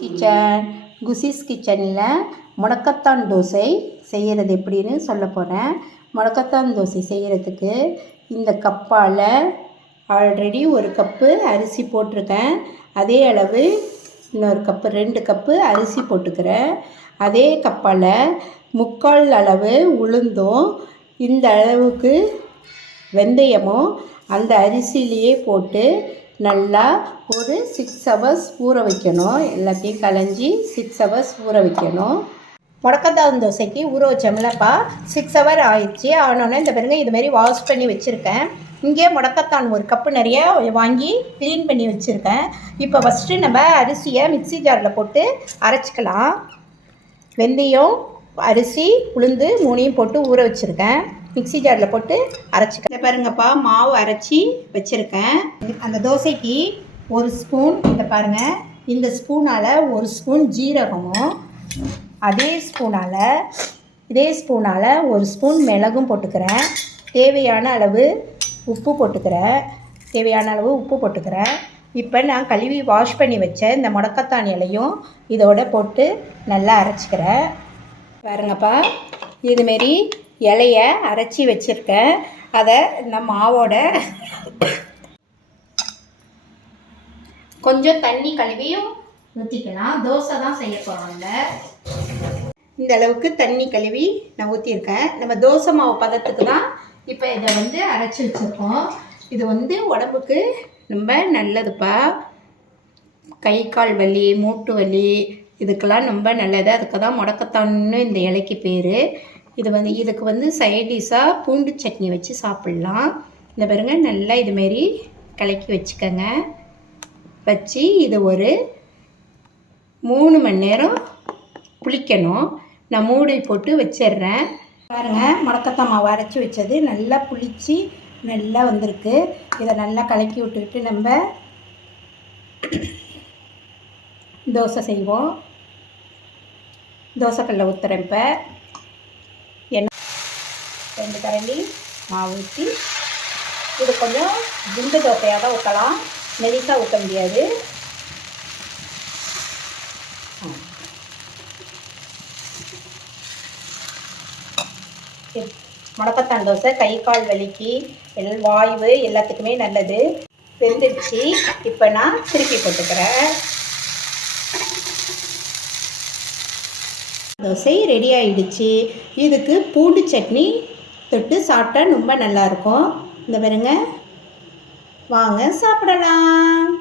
Kitchen குசிஸ் கிச்சனில் முடக்கத்தான் தோசை செய்கிறது எப்படின்னு சொல்ல போகிறேன். முடக்கத்தான் தோசை செய்கிறதுக்கு இந்த கப்பால் ஆல்ரெடி ஒரு கப்பு அரிசி போட்டிருக்கேன். அதே அளவு இன்னொரு கப்பு 2 கப்பு அரிசி போட்டுக்கிறேன். அதே கப்பால் 3/4 அளவு உளுந்தும் இந்த அளவுக்கு வெந்தயமும் அந்த அரிசியிலேயே போட்டு நல்லா ஒரு 6 ஹவர்ஸ் ஊற வைக்கணும். எல்லாத்தையும் களைஞ்சி 6 ஹவர்ஸ் ஊற வைக்கணும். முடக்கத்தான் தோசைக்கு ஊற வச்சோம்லப்பா 6 ஹவர் ஆயிடுச்சு. ஆனோடனே இந்த பாருங்க இதுமாரி வாஷ் பண்ணி வச்சுருக்கேன். இங்கே முடக்கத்தான் ஒரு கப்பு நிறைய வாங்கி க்ளீன் பண்ணி வச்சுருக்கேன். இப்போ ஃபஸ்ட்டு நம்ம அரிசியை மிக்ஸி ஜாரில் போட்டு அரைச்சிக்கலாம். வெந்தயம், அரிசி, உளுந்து 3ஐயும் போட்டு ஊற வச்சுருக்கேன். மிக்ஸி ஜாரில் போட்டு அரைச்சிக்க பாருங்கப்பா, மாவு அரைச்சி வச்சுருக்கேன். அந்த தோசைக்கு 1 ஸ்பூன் இந்த பாருங்கள், இந்த ஸ்பூனால் 1 ஸ்பூன் ஜீரகமும் இதே ஸ்பூனால் 1 ஸ்பூன் மிளகும் போட்டுக்கிறேன். தேவையான அளவு உப்பு போட்டுக்கிறேன். இப்போ நான் கழுவி வாஷ் பண்ணி வச்ச இந்த முடக்கத்தான் இலையும் இதோட போட்டு நல்லா அரைச்சிக்கிறேன். பாருங்கப்பா, இதுமாரி இலையை அரைச்சி வச்சுருக்கேன். அதை இந்த மாவோட கொஞ்சம் தண்ணி கழுவியும் ஊற்றிக்கலாம். தோசை தான் செய்ய போகிறோம்ல, இந்த அளவுக்கு தண்ணி கழுவி நான் ஊற்றிருக்கேன். நம்ம தோசை மாவு பதத்துக்கு தான் இப்போ இதை அரைச்சி வச்சுருக்கோம். இது உடம்புக்கு ரொம்ப நல்லதுப்பா. கை கால் வலி, மூட்டு வலி இதுக்கெல்லாம் ரொம்ப நல்லது. அதுக்கு தான் முடக்கத்தான்னு இந்த இலைக்கு பேர். இதுக்கு சைடிஷாக பூண்டு சட்னி வச்சு சாப்பிட்லாம். இந்த பாருங்க, நல்லா இதுமாரி கலக்கி வச்சுக்கோங்க. வச்சு இது ஒரு 3 மணி நேரம் புளிக்கணும். நான் மூடி போட்டு வச்சிடுறேன். பாருங்கள், முடக்கத்தான் மாவு அரைச்சி வச்சது நல்லா புளிச்சு நல்லா வந்திருக்கு. இதை நல்லா கலக்கி விட்டுக்கிட்டு நம்ம தோசை செய்வோம். தோசைக்கல்ல ஊற்றுறேன். இப்போ எண்ணெய் 2 கரண்டி மாவு ஊற்றி, இது கொஞ்சம் குண்டு தோசையாக தான் ஊற்றலாம், மெலிசாக ஊற்ற முடியாது. முடக்கத்தான் தோசை கை கால் வலிக்கு, வாய்வு எல்லாத்துக்குமே நல்லது. வெந்துடுச்சு. இப்போ நான் திருப்பி போட்டுக்கிறேன். தோசை ரெடி ஆகிடுச்சு. இதுக்கு பூண்டு சட்னி தொட்டு சாப்பிட்டா ரொம்ப நல்லாயிருக்கும். இந்த பாருங்க, வாங்க சாப்பிடலாம்.